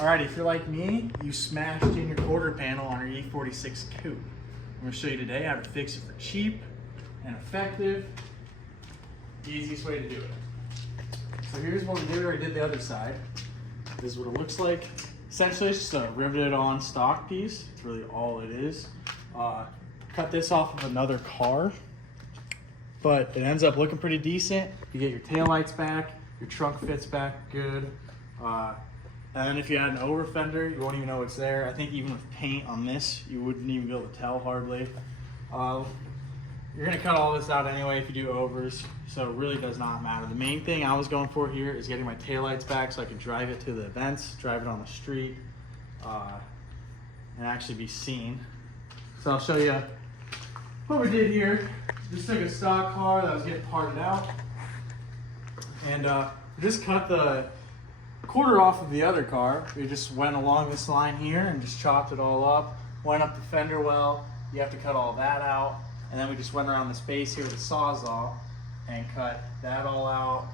Alright, if you're like me, you smashed in your quarter panel on your E46 coupe. I'm going to show you today how to fix it for cheap and effective. The easiest way to do it. So here's what we did, or I did the other side. This is what it looks like. Essentially, it's just a riveted on stock piece. It's really all it is. Cut this off of another car, but it ends up looking pretty decent. You get your taillights back, your trunk fits back good. And if you had an over fender, you won't even know it's there. I think even with paint on this, you wouldn't even be able to tell hardly. You're gonna cut all this out anyway if you do overs, so it really does not matter. The main thing I was going for here is getting my taillights back so I can drive it to the events, drive it on the street, and actually be seen. So I'll show you what we did here. Just took a stock car that was getting parted out, and just cut the quarter off of the other car. We just went along this line here and just chopped it all up, went up the fender well. You have to cut all that out, and then we just went around this base here with a Sawzall and cut that all out.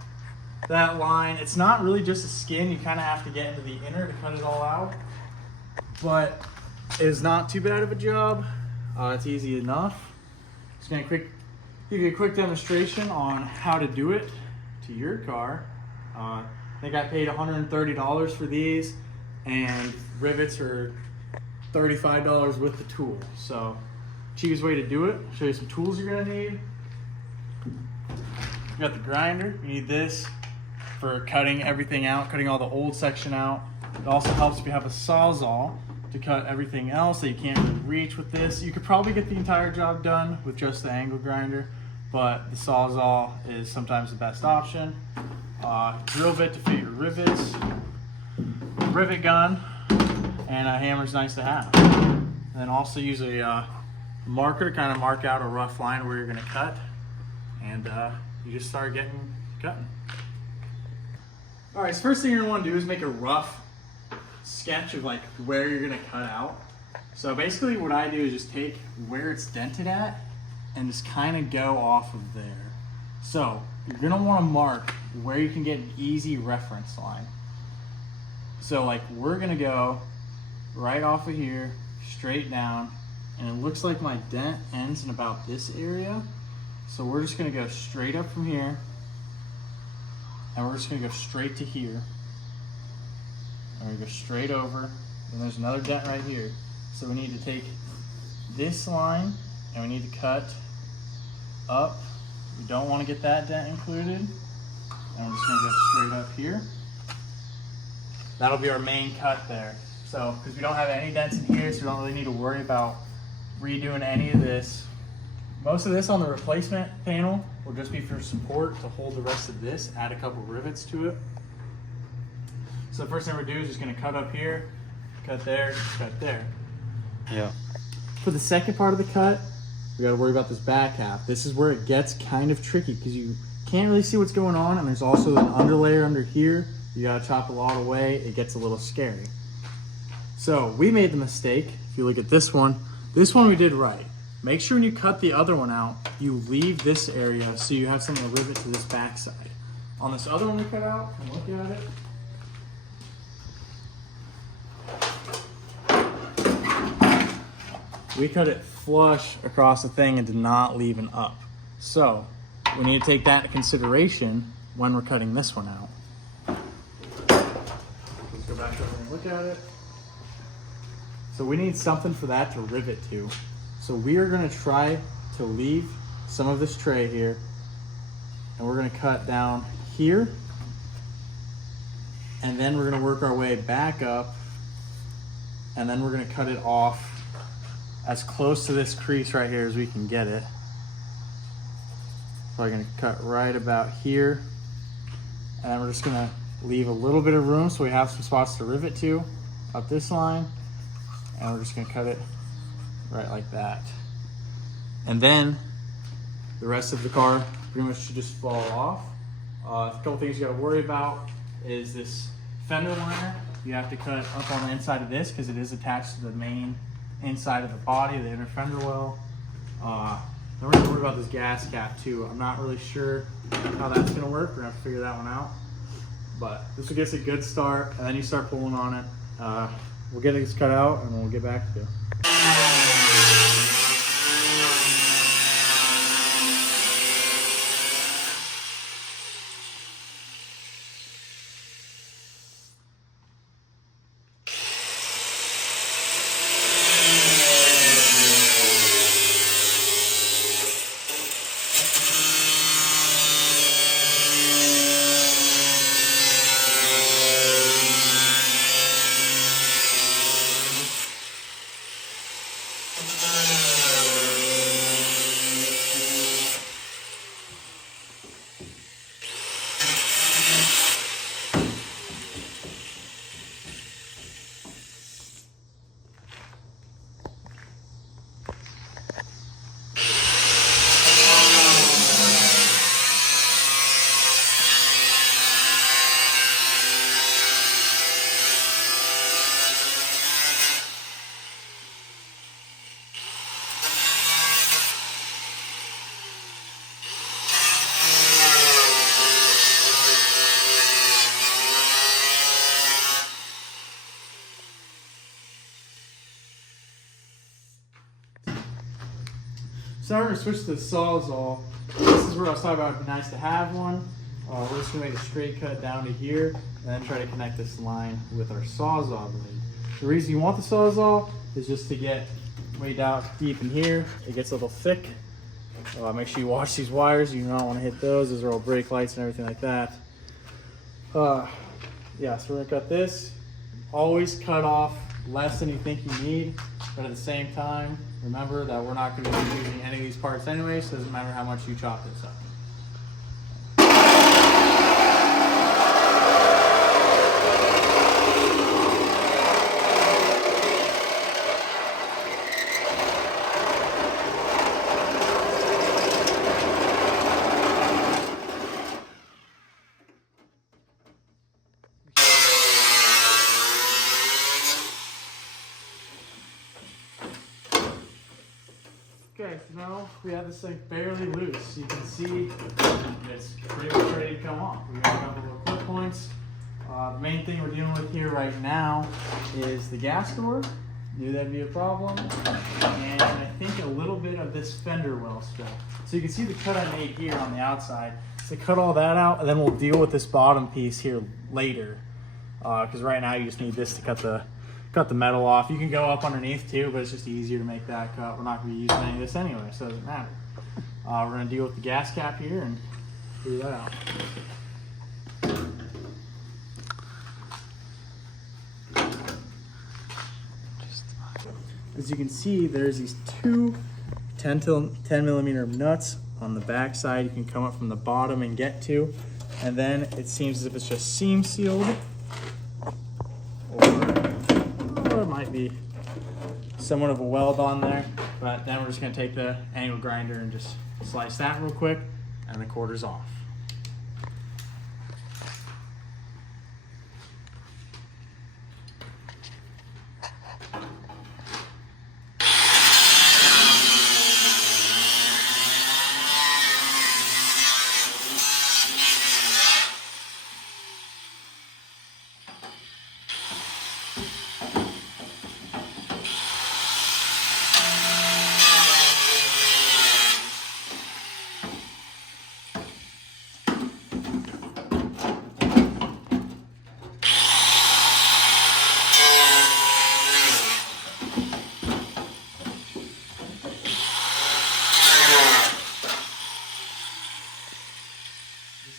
That line, it's not really just a skin. You kind of have to get into the inner to cut it all out, but it's not too bad of a job. It's easy enough. Just gonna give you a quick demonstration on how to do it to your car. I think I paid $130 for these, and rivets are $35 with the tool. So cheapest way to do it. I'll show you some tools you're gonna need. You got the grinder. You need this for cutting everything out, cutting all the old section out. It also helps if you have a Sawzall to cut everything else that you can't really reach with this. You could probably get the entire job done with just the angle grinder, but the Sawzall is sometimes the best option. Drill bit to fit your rivets, rivet gun, and a hammer's nice to have. And then also use a marker to kind of mark out a rough line where you're going to cut, and you just start cutting. All right, so first thing you're going to want to do is make a rough sketch of like where you're going to cut out. So basically what I do is just take where it's dented at and just kind of go off of there. So you're going to want to mark where you can get an easy reference line. So like we're going to go right off of here, straight down, and it looks like my dent ends in about this area. So we're just going to go straight up from here, and we're just going to go straight to here. And we go straight over, and there's another dent right here. So we need to take this line, and we need to cut up. We don't want to get that dent included. And we're just going to go straight up here. That'll be our main cut there. So, because we don't have any dents in here, so we don't really need to worry about redoing any of this. Most of this on the replacement panel will just be for support to hold the rest of this, add a couple rivets to it. So the first thing we're going to do is just going to cut up here, cut there, cut there. Yeah. For the second part of the cut, we got to worry about this back half. This is where it gets kind of tricky because you can't really see what's going on, and there's also an underlayer under here. You got to chop a lot away. It gets a little scary. So we made the mistake. If you look at this one we did right. Make sure when you cut the other one out, you leave this area so you have something to rivet to this back side. On this other one we cut out, and look at it. We cut it flush across the thing and did not leave an up. So we need to take that into consideration when we're cutting this one out. Let's go back over and look at it. So we need something for that to rivet to. So we are going to try to leave some of this tray here, and we're going to cut down here, and then we're going to work our way back up, and then we're going to cut it off as close to this crease right here as we can get it. Probably going to cut right about here, and then we're just going to leave a little bit of room so we have some spots to rivet to up this line, and we're just going to cut it right like that. And then the rest of the car pretty much should just fall off. A couple things you got to worry about is this fender liner. You have to cut up on the inside of this because it is attached to the main inside of the body, the inner fender well. Then we're going to worry about this gas cap too. I'm not really sure how that's going to work. We're going to have to figure that one out. But this will get us a good start, and then you start pulling on it. we'll get this cut out and we'll get back to you. So now we're going to switch to the Sawzall. This is where I was talking about it'd be nice to have one. We're just going to make a straight cut down to here and then try to connect this line with our Sawzall blade. The reason you want the Sawzall is just to get way down deep in here. It gets a little thick. Make sure you watch these wires. You do not want to hit those. Those are all brake lights and everything like that. Yeah, so we're going to cut this. Always cut off less than you think you need, but at the same time, remember that we're not going to be using any of these parts anyway, so it doesn't matter how much you chop this up. Okay, so now we have this thing barely loose. You can see it's pretty much ready to come off. We got a couple of clip points. The main thing we're dealing with here right now is the gas door. Knew that'd be a problem. And I think a little bit of this fender well still. So you can see the cut I made here on the outside. So cut all that out, and then we'll deal with this bottom piece here later. Because right now you just need this to cut the metal off. You can go up underneath too, but it's just easier to make that cut. We're not going to be using any of this anyway, so it doesn't matter. We're going to deal with the gas cap here and figure that out. As you can see, there's these two 10 millimeter nuts on the back side. You can come up from the bottom and get to, and then it seems as if it's just seam sealed, or it might be somewhat of a weld on there. But then we're just going to take the angle grinder and just slice that real quick, and the quarter's off.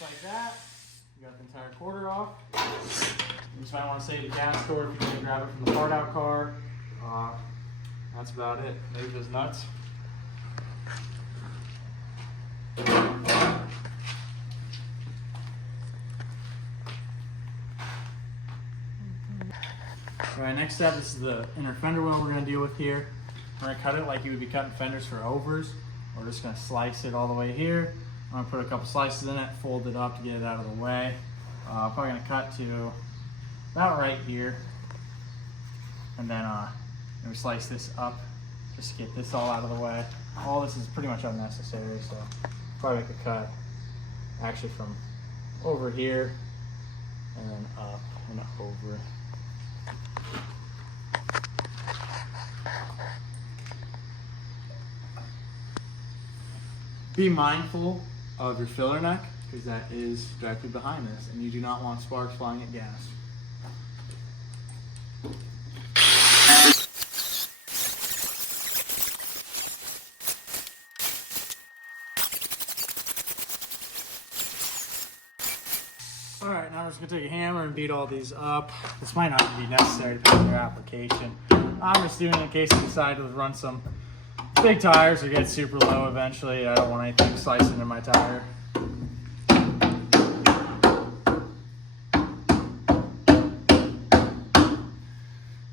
Like that, you got the entire quarter off. You just might want to save the gas door if you're going to grab it from the part out car. That's about it. Maybe those nuts. Alright, next up, this is the inner fender well we're going to deal with here. We're going to cut it like you would be cutting fenders for overs. We're just going to slice it all the way here. I'm going to put a couple slices in it, fold it up to get it out of the way. Probably going to cut to about right here. And then we slice this up just to get this all out of the way. All this is pretty much unnecessary, so probably make a cut actually from over here and then up and over. Be mindful of your filler neck because that is directly behind this, and you do not want sparks flying at gas. All right, now I'm just gonna take a hammer and beat all these up. This might not be necessary depending on your application. I'm just doing it in case you decide to run some big tires or get super low eventually. I don't want anything slicing into my tire.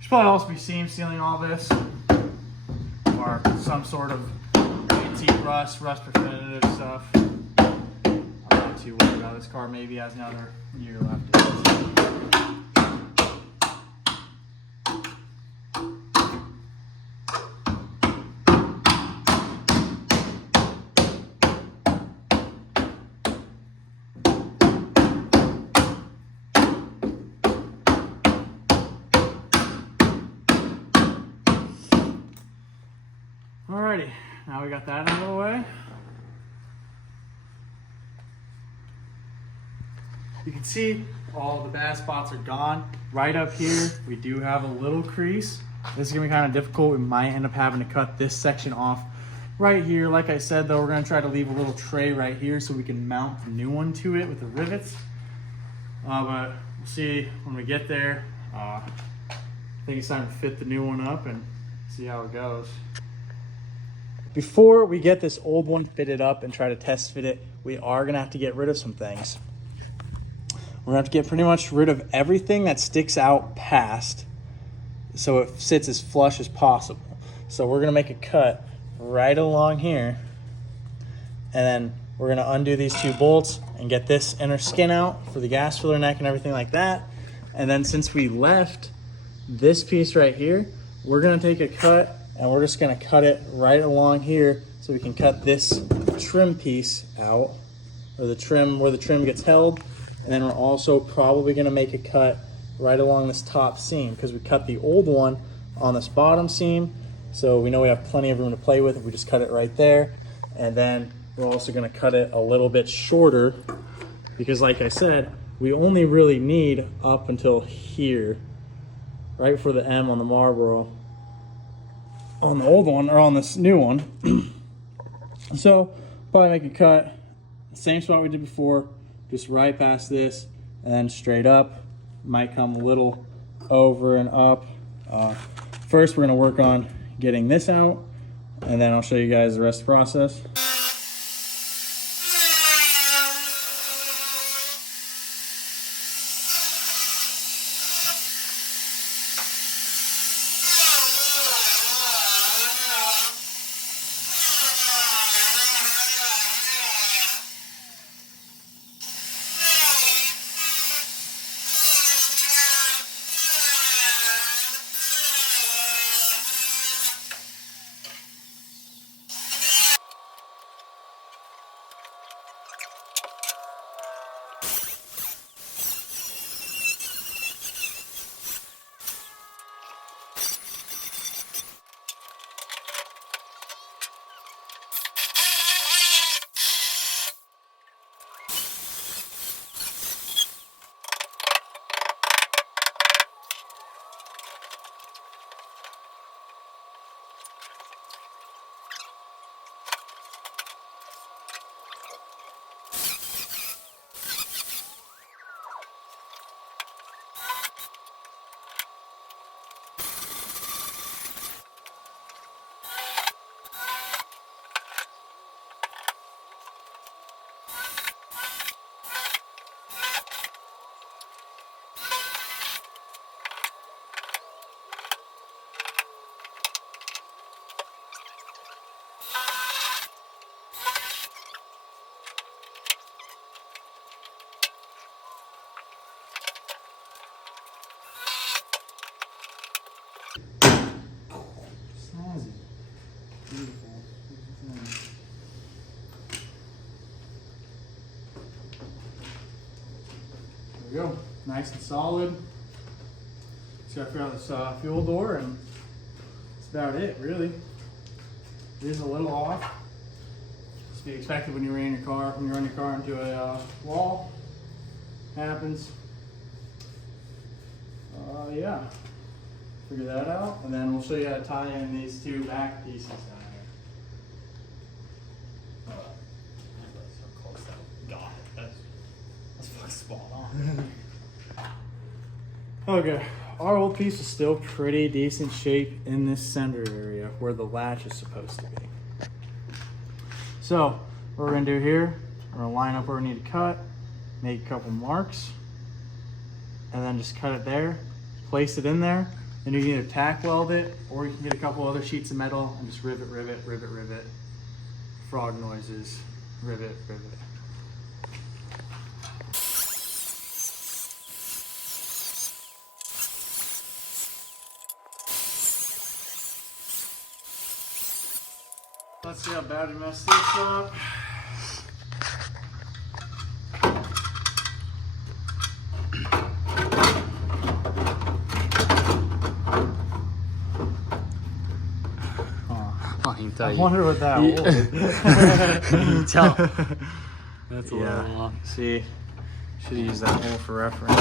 Should probably also be seam sealing all this, or some sort of anti-rust, rust preventative stuff. I'm not too worried about this car. Maybe has another year left. Alrighty, now we got that out of the way. You can see all the bad spots are gone. Right up here, we do have a little crease. This is gonna be kind of difficult. We might end up having to cut this section off right here. Like I said though, we're gonna try to leave a little tray right here so we can mount the new one to it with the rivets. But we'll see when we get there. I think it's time to fit the new one up and see how it goes. Before we get this old one fitted up and try to test fit it, we are gonna have to get rid of some things. We're gonna have to get pretty much rid of everything that sticks out past so it sits as flush as possible. So we're gonna make a cut right along here, and then we're gonna undo these two bolts and get this inner skin out for the gas filler neck and everything like that. And then since we left this piece right here, we're gonna take a cut and we're just gonna cut it right along here so we can cut this trim piece out, or the trim where the trim gets held. And then we're also probably gonna make a cut right along this top seam because we cut the old one on this bottom seam. So we know we have plenty of room to play with if we just cut it right there. And then we're also gonna cut it a little bit shorter because like I said, we only really need up until here, right before the M on the Marlboro. On the old one, or on this new one. So probably make a cut, same spot we did before, just right past this, and then straight up. Might come a little over and up. First we're gonna work on getting this out, and then I'll show you guys the rest of the process. we go, nice and solid. Just gotta figure out this fuel door, and that's about it, really. It is a little off. to be expected when you run your car into a wall. Happens. Yeah. Figure that out, and then we'll show you how to tie in these two back pieces down here. That's so close though. God, that's fucking spot on. Okay, our old piece is still pretty decent shape in this center area where the latch is supposed to be. So, what we're gonna do here, we're gonna line up where we need to cut, make a couple marks, and then just cut it there, place it in there, and you can either tack weld it, or you can get a couple other sheets of metal and just rivet, rivet, rivet, rivet. Frog noises, rivet, rivet. Let's see how bad we messed this up. I wonder what that was. Can you tell? That's a little long. See, should have used that hole for reference.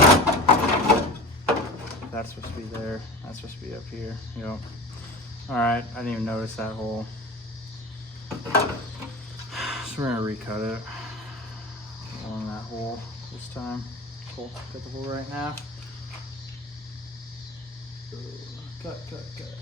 That's supposed to be there. That's supposed to be up here. Yep. All right, I didn't even notice that hole. So we're gonna recut it along that hole this time. Cool. Cut the hole right in half. Cut, cut, cut.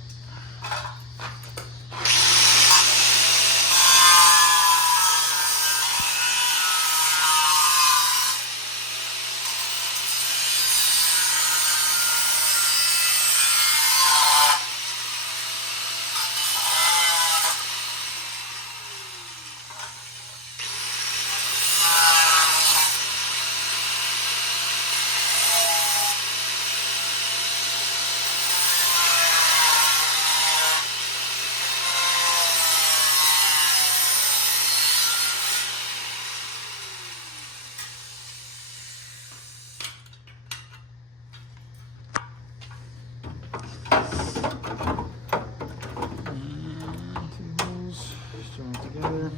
Together.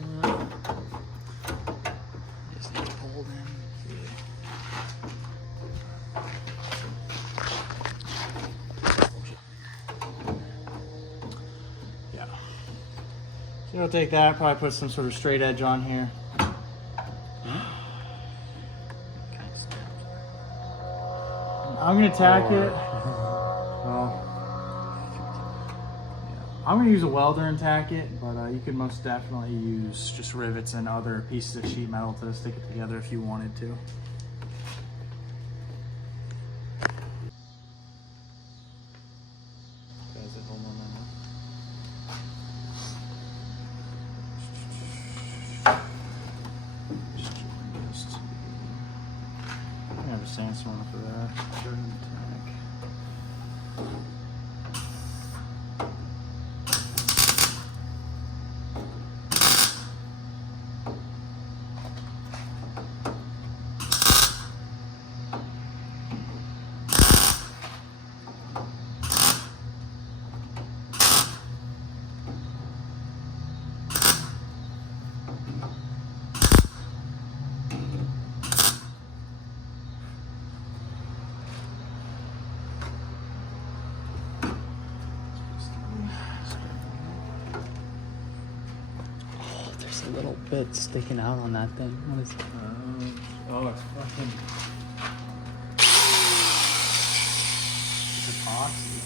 Just need to pull them. Yeah. So you'll take that, probably put some sort of straight edge on here. I'm gonna tack it. Well, I'm going to use a welder and tack it, but you could most definitely use just rivets and other pieces of sheet metal to stick it together if you wanted to. I have a sandstorm for that. A little bit sticking out on that thing. What is it? Oh, it's fucking. It's epoxy.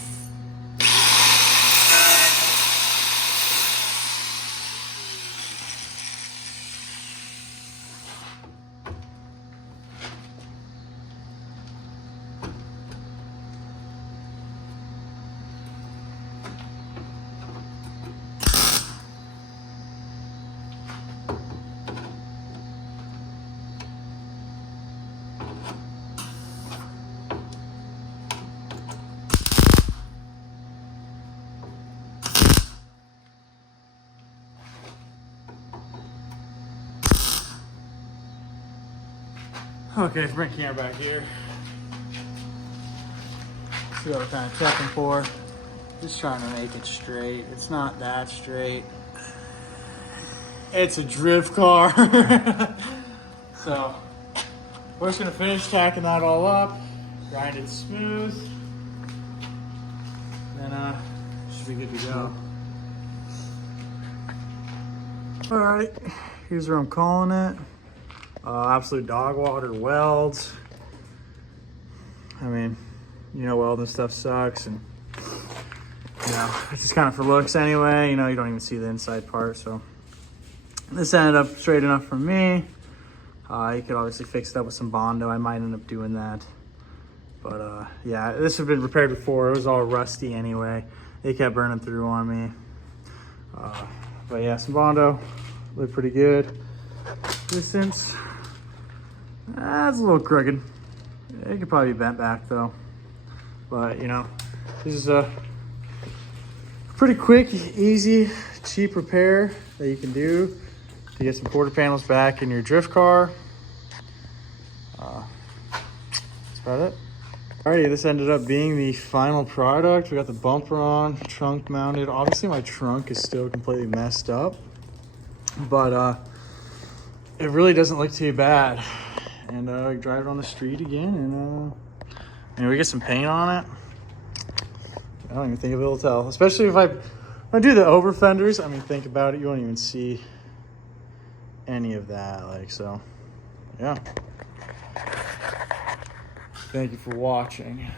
Okay, let's bring the camera back here. See what we're kind of checking for. Just trying to make it straight. It's not that straight. it's a drift car. So we're just gonna finish tacking that all up, grind it smooth, and should be good to go. All right, here's where I'm calling it. Absolute dog water welds. I mean, you know, welding stuff sucks, and you know, it's just kind of for looks anyway. You know, you don't even see the inside part, so this ended up straight enough for me. You could obviously fix it up with some Bondo. I might end up doing that. But yeah, this had been repaired before. It was all rusty anyway. It kept burning through on me. But yeah, some Bondo looked pretty good. Distance, that's a little crooked. It could probably be bent back though. But you know, this is a pretty quick, easy, cheap repair that you can do to get some quarter panels back in your drift car. That's about it. Alrighty, this ended up being the final product. We got the bumper on, trunk mounted. Obviously my trunk is still completely messed up, but it really doesn't look too bad. And we drive it on the street again, and we get some paint on it. I don't even think of it will tell, especially if I do the over fenders. I mean, think about it, you won't even see any of that, like, so yeah. Thank you for watching.